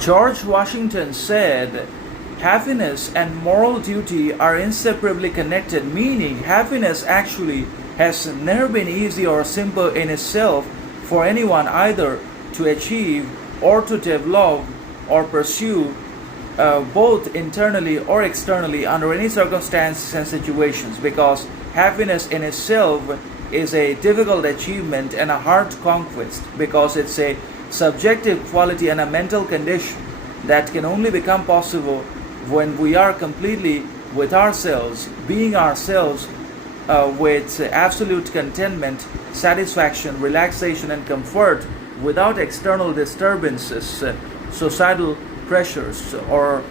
George Washington said, happiness and moral duty are inseparably connected, meaning happiness actually has never been easy or simple in itself for anyone either to achieve or to develop or pursue, both internally or externally under any circumstances and situations, because happiness in itself is a difficult achievement and a hard conquest, because it's a subjective quality and a mental condition that can only become possible when we are completely with ourselves, being ourselves, with absolute contentment, satisfaction, relaxation, and comfort without external disturbances, societal pressures, or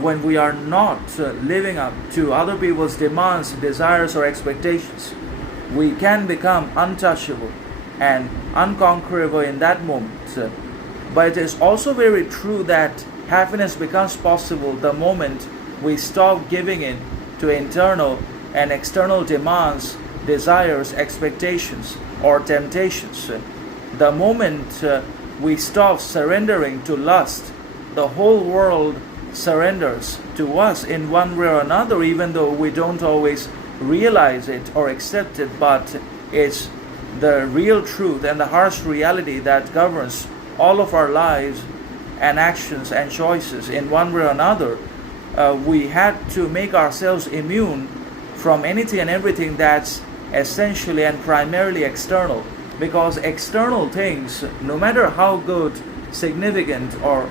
when we are not living up to other people's demands, desires, or expectations. We can become untouchable and unconquerable in that moment. But it is also very true that happiness becomes possible the moment we stop giving in to internal and external demands, desires, expectations, or temptations. The moment we stop surrendering to lust, the whole world surrenders to us in one way or another, even though we don't always realize it or accept it, but it's the real truth and the harsh reality that governs all of our lives and actions and choices in one way or another. We had to make ourselves immune from anything and everything that's essentially and primarily external, because external things, no matter how good, significant, or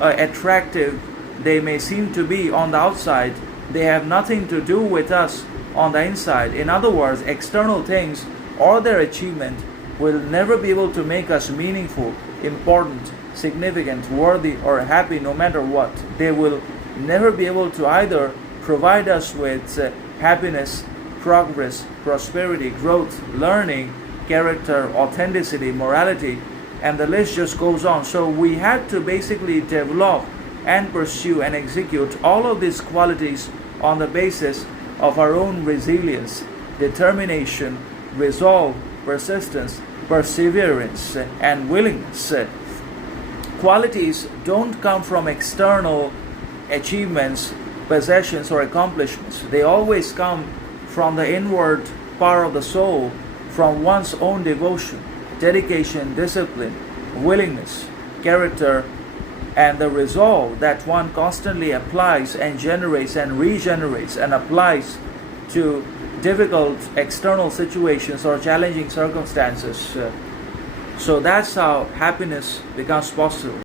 attractive they may seem to be on the outside, they have nothing to do with us on the inside. In other words, external things or their achievement will never be able to make us meaningful, important, significant, worthy, or happy no matter what. They will never be able to either provide us with happiness, progress, prosperity, growth, learning, character, authenticity, morality, and the list just goes on. So we had to basically develop and pursue and execute all of these qualities on the basis of our own resilience, determination, resolve, persistence, perseverance, and willingness. Qualities don't come from external achievements, possessions, or accomplishments. They always come from the inward power of the soul, from one's own devotion, dedication, discipline, willingness, character, and the resolve that one constantly applies and generates and regenerates and applies to difficult external situations or challenging circumstances. So that's how happiness becomes possible.